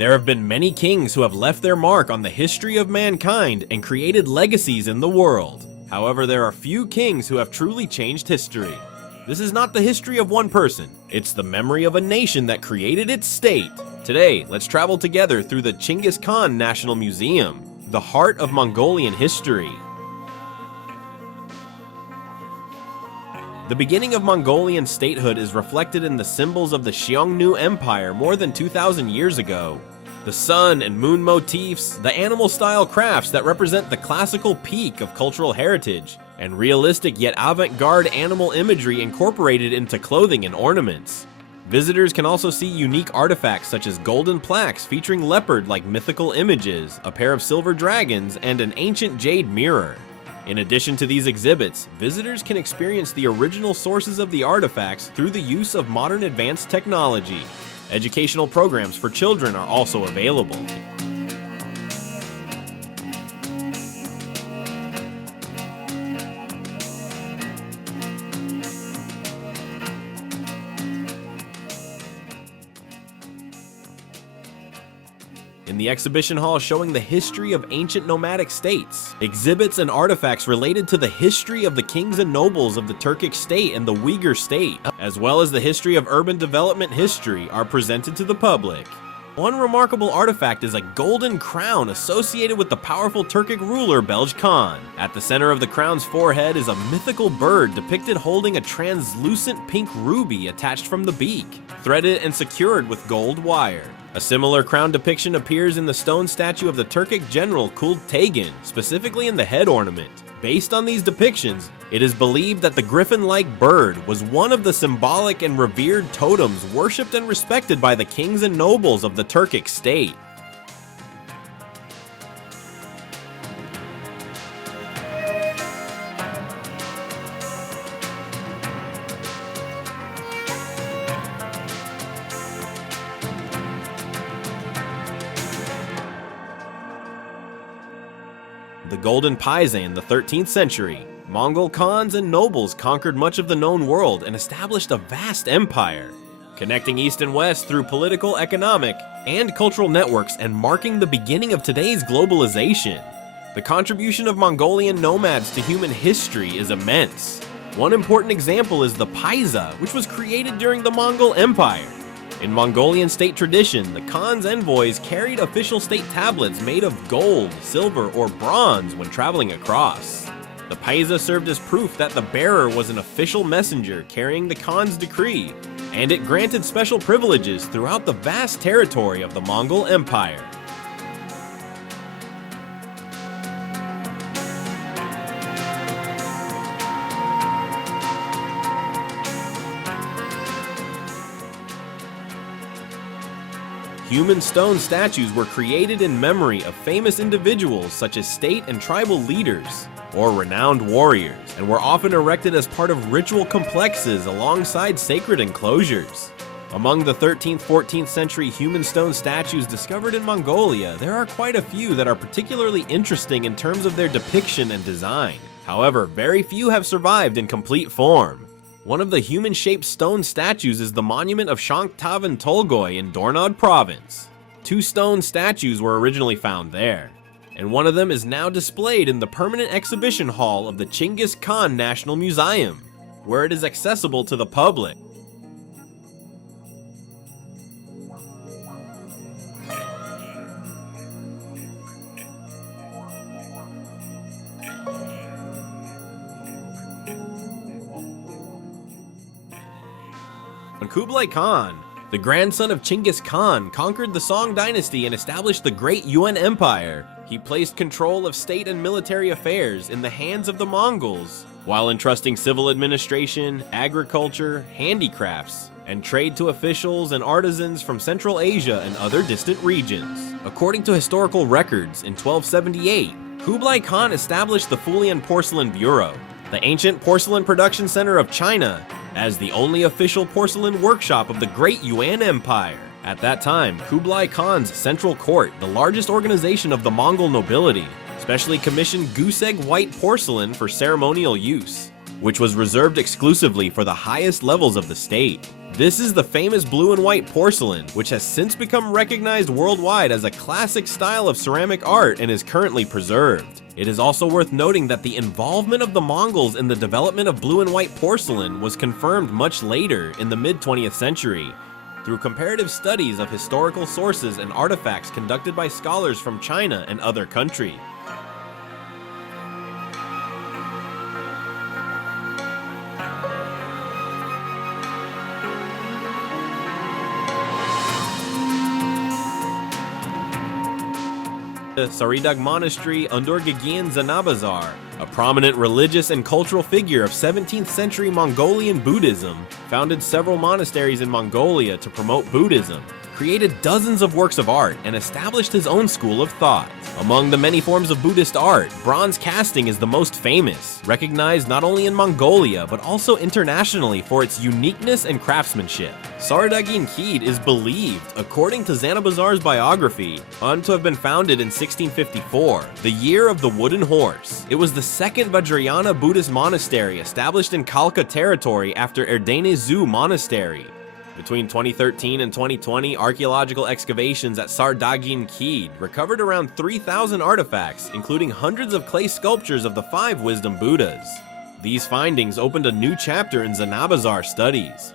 There have been many kings who have left their mark on the history of mankind and created legacies in the world. However, there are few kings who have truly changed history. This is not the history of one person, it's the memory of a nation that created its state. Today, let's travel together through the Chinggis Khan National Museum, the heart of Mongolian history. The beginning of Mongolian statehood is reflected in the symbols of the Xiongnu Empire more than 2,000 years ago. The sun and moon motifs, the animal-style crafts that represent the classical peak of cultural heritage, and realistic yet avant-garde animal imagery incorporated into clothing and ornaments. Visitors can also see unique artifacts such as golden plaques featuring leopard-like mythical images, a pair of silver dragons, and an ancient jade mirror. In addition to these exhibits, visitors can experience the original sources of the artifacts through the use of modern advanced technology. Educational programs for children are also available. In the exhibition hall showing the history of ancient nomadic states, exhibits and artifacts related to the history of the kings and nobles of the Turkic state and the Uyghur state, as well as the history of urban development history, are presented to the public. One remarkable artifact is a golden crown associated with the powerful Turkic ruler Belj Khan. At the center of the crown's forehead is a mythical bird depicted holding a translucent pink ruby attached from the beak, threaded and secured with gold wire. A similar crown depiction appears in the stone statue of the Turkic general Kuld Tegan, specifically in the head ornament. Based on these depictions, it is believed that the griffin-like bird was one of the symbolic and revered totems worshipped and respected by the kings and nobles of the Turkic state. The Golden Paize in the 13th century, Mongol Khans and nobles conquered much of the known world and established a vast empire, connecting east and west through political, economic, and cultural networks and marking the beginning of today's globalization. The contribution of Mongolian nomads to human history is immense. One important example is the Paiza, which was created during the Mongol Empire. In Mongolian state tradition, the Khan's envoys carried official state tablets made of gold, silver, or bronze when traveling across. The Paiza served as proof that the bearer was an official messenger carrying the Khan's decree, and it granted special privileges throughout the vast territory of the Mongol Empire. Human stone statues were created in memory of famous individuals such as state and tribal leaders, or renowned warriors, and were often erected as part of ritual complexes alongside sacred enclosures. Among the 13th-14th century human stone statues discovered in Mongolia, there are quite a few that are particularly interesting in terms of their depiction and design. However, very few have survived in complete form. One of the human-shaped stone statues is the monument of Shangtavan Tolgoi in Dornod province. 2 stone statues were originally found there, and one of them is now displayed in the permanent exhibition hall of the Chinggis Khan National Museum, where it is accessible to the public. When Kublai Khan, the grandson of Chinggis Khan, conquered the Song dynasty and established the Great Yuan Empire, he placed control of state and military affairs in the hands of the Mongols, while entrusting civil administration, agriculture, handicrafts, and trade to officials and artisans from Central Asia and other distant regions. According to historical records, in 1278, Kublai Khan established the Fulian Porcelain Bureau, the ancient porcelain production center of China, as the only official porcelain workshop of the Great Yuan Empire. At that time, Kublai Khan's central court, the largest organization of the Mongol nobility, specially commissioned goose egg white porcelain for ceremonial use. which was reserved exclusively for the highest levels of the state. This is the famous blue and white porcelain, which has since become recognized worldwide as a classic style of ceramic art and is currently preserved. It is also worth noting that the involvement of the Mongols in the development of blue and white porcelain was confirmed much later in the mid-20th century, through comparative studies of historical sources and artifacts conducted by scholars from China and other countries. The Saridag Monastery under Gagin Zanabazar, a prominent religious and cultural figure of 17th century Mongolian Buddhism, founded several monasteries in Mongolia to promote Buddhism, created dozens of works of art, and established his own school of thought. Among the many forms of Buddhist art, bronze casting is the most famous, recognized not only in Mongolia but also internationally for its uniqueness and craftsmanship. Saridagin Khid is believed, according to Zanabazar's biography, to have been founded in 1654, the year of the wooden horse. It was the second Vajrayana Buddhist monastery established in Khalkha territory after Erdene-Zu Monastery. Between 2013 and 2020, archaeological excavations at Saridagin Khid recovered around 3,000 artifacts, including hundreds of clay sculptures of the 5 wisdom Buddhas. These findings opened a new chapter in Zanabazar studies.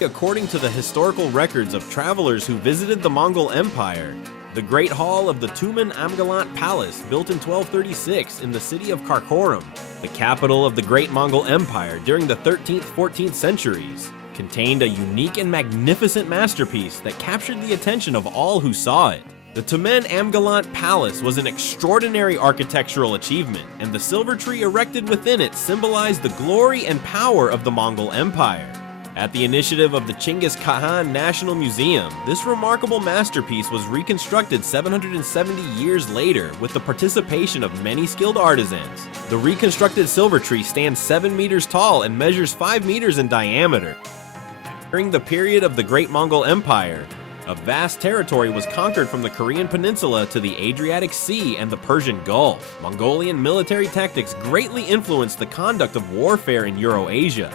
According to the historical records of travelers who visited the Mongol Empire, the Great Hall of the Tumen Amgalant Palace, built in 1236 in the city of Karakoram, the capital of the Great Mongol Empire during the 13th-14th centuries, contained a unique and magnificent masterpiece that captured the attention of all who saw it. The Tumen Amgalant Palace was an extraordinary architectural achievement, and the silver tree erected within it symbolized the glory and power of the Mongol Empire. At the initiative of the Chinggis Khan National Museum, this remarkable masterpiece was reconstructed 770 years later with the participation of many skilled artisans. The reconstructed silver tree stands 7 meters tall and measures 5 meters in diameter. During the period of the Great Mongol Empire, a vast territory was conquered from the Korean Peninsula to the Adriatic Sea and the Persian Gulf. Mongolian military tactics greatly influenced the conduct of warfare in Eurasia.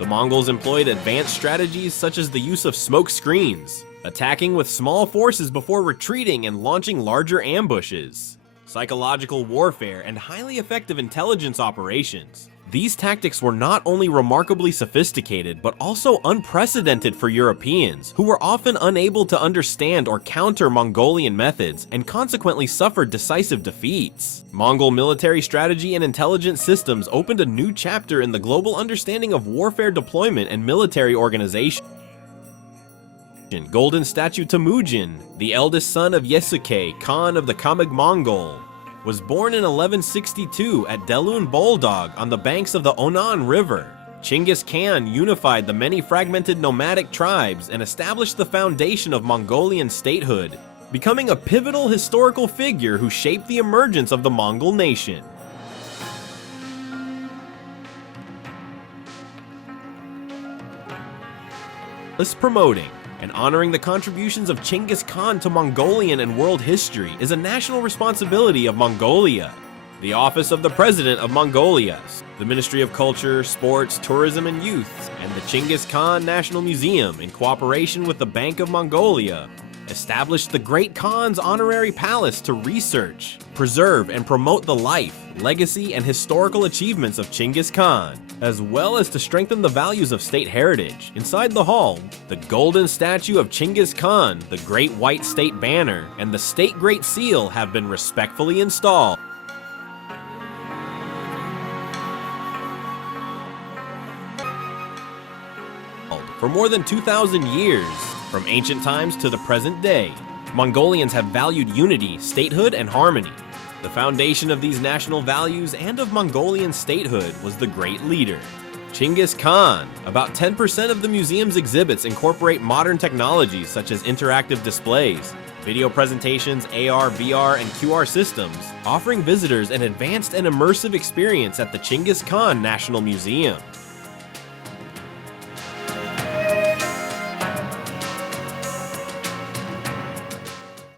The Mongols employed advanced strategies such as the use of smoke screens, attacking with small forces before retreating and launching larger ambushes, psychological warfare, and highly effective intelligence operations. These tactics were not only remarkably sophisticated, but also unprecedented for Europeans, who were often unable to understand or counter Mongolian methods and consequently suffered decisive defeats. Mongol military strategy and intelligence systems opened a new chapter in the global understanding of warfare deployment and military organization. Golden statue Temujin, the eldest son of Yesuke, Khan of the Kamig Mongol, was born in 1162 at Delun Boldog on the banks of the Onan River. Chinggis Khan unified the many fragmented nomadic tribes and established the foundation of Mongolian statehood, becoming a pivotal historical figure who shaped the emergence of the Mongol nation. Promoting and honoring the contributions of Chinggis Khan to Mongolian and world history is a national responsibility of Mongolia. The Office of the President of Mongolia, the Ministry of Culture, Sports, Tourism and Youth, and the Chinggis Khan National Museum, in cooperation with the Bank of Mongolia, established the Great Khan's Honorary Palace to research, preserve, and promote the life, legacy, and historical achievements of Chinggis Khan, as well as to strengthen the values of state heritage. Inside the hall, the golden statue of Chinggis Khan, the Great White State Banner, and the State Great Seal have been respectfully installed. For more than 2,000 years, from ancient times to the present day, Mongolians have valued unity, statehood, and harmony. The foundation of these national values and of Mongolian statehood was the great leader, Chinggis Khan. About 10% of the museum's exhibits incorporate modern technologies such as interactive displays, video presentations, AR, VR, and QR systems, offering visitors an advanced and immersive experience at the Chinggis Khan National Museum.